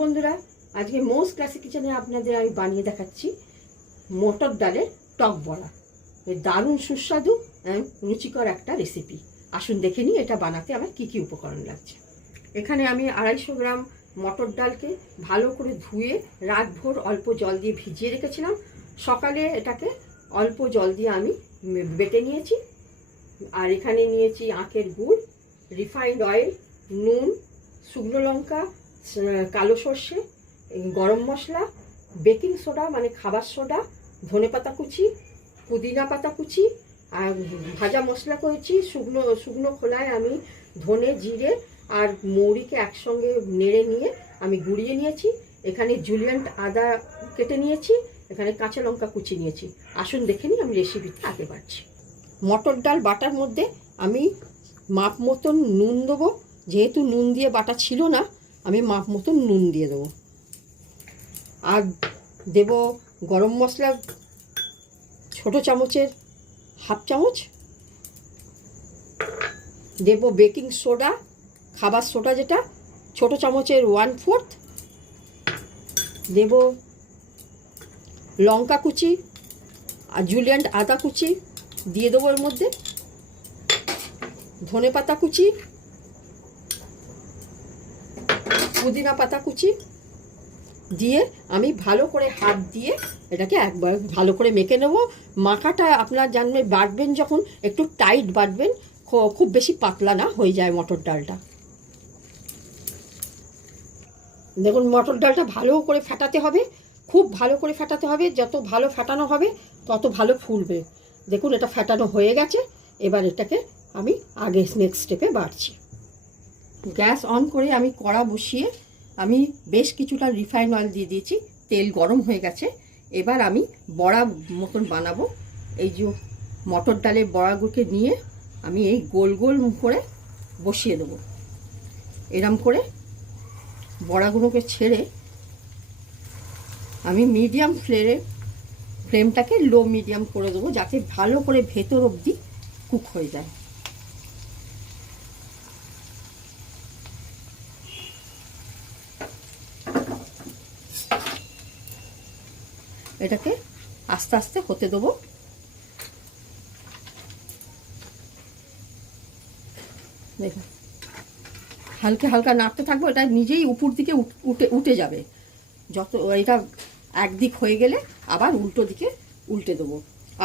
বন্ধুরা, আজকে most classic কিচেনে আপনাদের আমি বানিয়ে দেখাচ্ছি মটর ডালের টক বড়া। দারুণ সুস্বাদু রুচিকর একটা রেসিপি। আসুন দেখে নিই এটা বানাতে আমার কি কি উপকরণ লাগছে। এখানে আমি 250 গ্রাম মটর ডালকে ভালো করে ধুয়ে রাতভর অল্প জল দিয়ে ভিজিয়ে রেখেছিলাম। সকালে এটাকে অল্প জল দিয়ে আমি বেটে নিয়েছি। আর এখানে নিয়েছি আখের গুড়, রিফাইন্ড অয়েল, নুন, শুকনো লঙ্কা, কালো সর্ষে, গরম মশলা, বেকিং সোডা মানে খাবার সোডা, ধনেপাতা কুচি, পুদিনা পাতা কুচি, আর ভাজা মশলা করেছি। শুকনো খোলায় আমি ধনে, জিরে আর মৌরিকে একসঙ্গে নেড়ে নিয়ে আমি গুঁড়িয়ে নিয়েছি। এখানে জুলিয়েন্ট আদা কেটে নিয়েছি, এখানে কাঁচা লঙ্কা কুচি নিয়েছি। আসুন দেখে নিই আমি রেসিপিতে আগে বাড়ছি। মটর ডাল বাটার মধ্যে আমি মাপ মতন নুন দেবো। যেহেতু নুন দিয়ে বাটা ছিল না, আমি মাপ মতন নুন দিয়ে দেবো। আর দেব গরম মশলা ছোটো চামচের হাফ চামচ, দেব বেকিং সোডা, খাবার সোডা যেটা ছোটো চামচের 1/4, দেব লঙ্কা কুচি আর জুলিয়েন্ট আদা কুচি দিয়ে দেবো এর মধ্যে, ধনে পাতা কুচি, পুদিনা পাতা কুচি দিয়ে আমি ভালো করে হাত দিয়ে এটাকে একবার ভালো করে মেখে নেব। মাখাটা আপনার জানবেন বাটবেন যখন একটু টাইট বাটবেন, খুব বেশি পাতলা না হয়ে যায় মটর ডালটা। দেখুন মটর ডালটা ভালো করে ফেটাতে হবে, খুব ভালো করে ফেটাতে হবে। যত ভালো ফেটানো হবে তত ভালো ফুলবে। দেখুন এটা ফেটানো হয়ে গেছে। এবার এটাকে আমি আগে নেক্সট স্টেপে বাড়ছি। গ্যাস অন করে আমি কড়া বসিয়ে আমি বেশ কিছুটা রিফাইন অয়েল দিয়ে দিয়েছি। তেল গরম হয়ে গেছে। এবার আমি বড়া মতন বানাবো। এই যে মটর ডালের বড়াগুলোকে নিয়ে আমি এই গোল গোল করে বসিয়ে দেবো। এরম করে বড়াগুলোকে ছেড়ে আমি মিডিয়াম ফ্লেমটাকে লো মিডিয়াম করে দেবো, যাতে ভালো করে ভেতর অবধি কুক হয়ে যায়। এটাকে আস্তে আস্তে হতে দেবো। দেখুন হালকা হালকা নাড়তে থাকবো, এটা নিজেই উপর দিকে উঠে যাবে। যত এটা একদিক হয়ে গেলে আবার উল্টো দিকে উল্টে দেবো।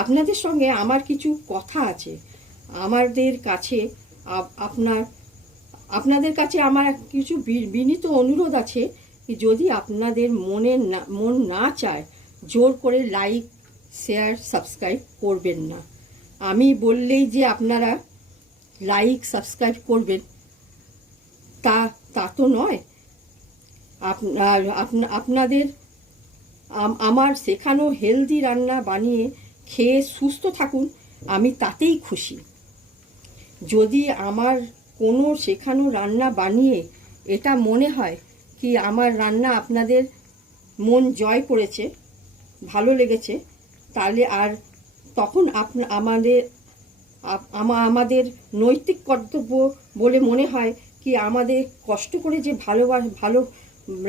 আপনাদের সঙ্গে আমার কিছু কথা আছে। আমাদের কাছে আপনাদের কাছে আমার কিছু বিনীত অনুরোধ আছে। যদি আপনাদের মন না চায়, জোর করে লাইক, শেয়ার, সাবস্ক্রাইব করবেন না। আমি বললেই যে আপনারা লাইক সাবস্ক্রাইব করবেন তা তো নয়। আপনাদের আমার শেখানো হেলদি রান্না বানিয়ে খেয়ে সুস্থ থাকুন, আমি তাতেই খুশি। যদি আমার কোনো শেখানো রান্না বানিয়ে এটা মনে হয় কি আমার রান্না আপনাদের মন জয় করেছে, ভালো লেগেছে, তাহলে আর তখন আমাদের নৈতিক কর্তব্য বলে মনে হয় কি আমাদের কষ্ট করে যে ভালো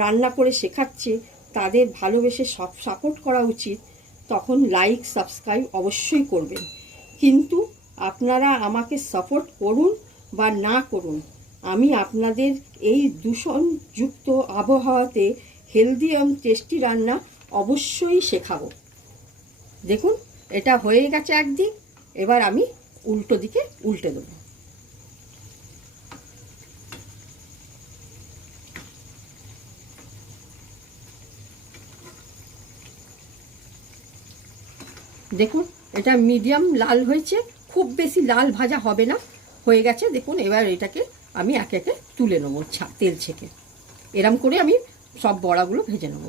রান্না করে শেখাচ্ছে তাদের ভালোবেসে সাপোর্ট করা উচিত, তখন লাইক সাবস্ক্রাইব অবশ্যই করবেন। কিন্তু আপনারা আমাকে সাপোর্ট করুন বা না করুন, আমি আপনাদের এই দূষণযুক্ত আবহাওয়াতে হেলদি এবং টেস্টি রান্না অবশ্যই শেখাবো। দেখুন এটা হয়ে গেছে একদিক। এবার আমি উল্টো দিকে উল্টে দেবো। দেখুন এটা মিডিয়াম লাল হয়েছে, খুব বেশি লাল ভাজা হবে না, হয়ে গেছে। দেখুন এবার এটাকে আমি একে একে তুলে নেবো তেল ছেঁকে। এরম করে আমি সব বড়াগুলো ভেজে নেব।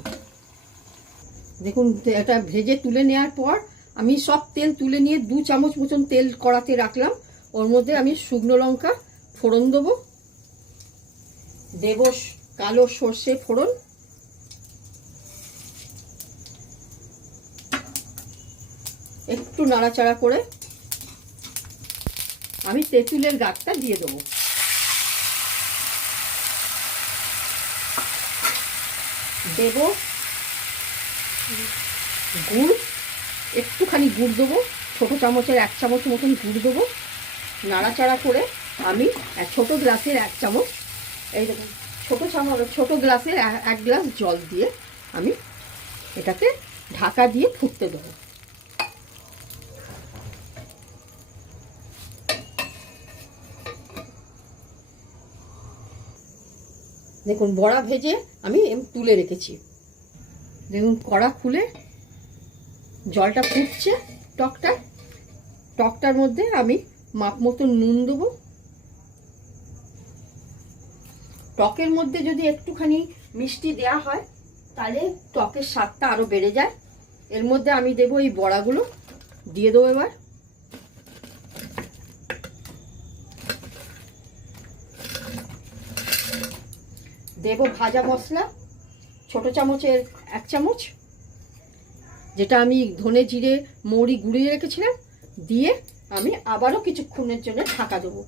দেখুন এটা ভেজে তুলে নেওয়ার পর আমি সব তেল তুলে নিয়ে 2 চামচ মতন তেল কড়াতে রাখলাম। ওর মধ্যে আমি শুকনো লঙ্কা ফোড়ন দেবো, দেব কালো সর্ষে ফোড়ন, একটু নাড়াচাড়া করে আমি তেঁতুলের গাছটা দিয়ে দেবো। দেব গুড়, একটুখানি গুড় দেবো, ছোটো চামচের 1 চামচ মতন গুড় দেবো। নাড়াচাড়া করে আমি ছোটো গ্লাসের 1 চামচ, এই দেখুন ছোটো গ্লাসের 1 গ্লাস জল দিয়ে আমি এটাকে ঢাকা দিয়ে ফুটতে দেবো। দেখুন বড়া ভেজে আমি তুলে রেখেছি। দেখুন কড়া খুলে জলটা ফুটছে, টকটার মধ্যে আমি মাপ মতো নুন দেবো। টকের মধ্যে যদি একটুখানি মিষ্টি দেওয়া হয় তাহলে টকের স্বাদটা আরও বেড়ে যায়। এর মধ্যে আমি দেবো এই বড়াগুলো, দিয়ে দেবো এবার। দেবো ভাজা মশলা, ছোটো চামচের 1 চামচ, যেটা আমি ধনে জিরে মৌরি গুঁড়িয়ে রেখেছিলাম, দিয়ে আমি আবারও কিছুক্ষণের জন্য ঢাকা দেবো।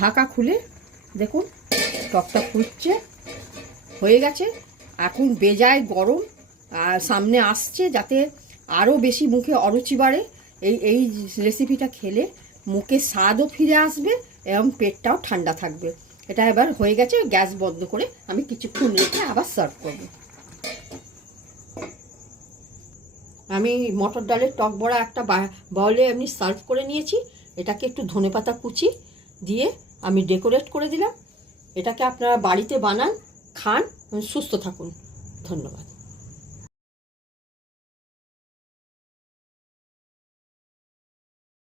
ঢাকা খুলে দেখুন টকটা ফুটছে, হয়ে গেছে। এখন বেজায় গরম আর সামনে আসছে, যাতে আরও বেশি মুখে অরুচি বাড়ে। এই রেসিপিটা খেলে মুখে স্বাদও ফিরে আসবে এবং পেটটাও ঠান্ডা থাকবে। এটা এবার হয়ে গেছে, গ্যাস বন্ধ করে আমি কিছুক্ষণ রেখে আবার সার্ভ করব। আমি মটর ডালের টক বড়া একটা বাউলে আমি সার্ভ করে নিয়েছি। এটাকে একটু ধনেপাতা কুচি দিয়ে আমি ডেকোরেট করে দিলাম। এটাকে আপনারা বাড়িতে বানান, খান, সুস্থ থাকুন। ধন্যবাদ।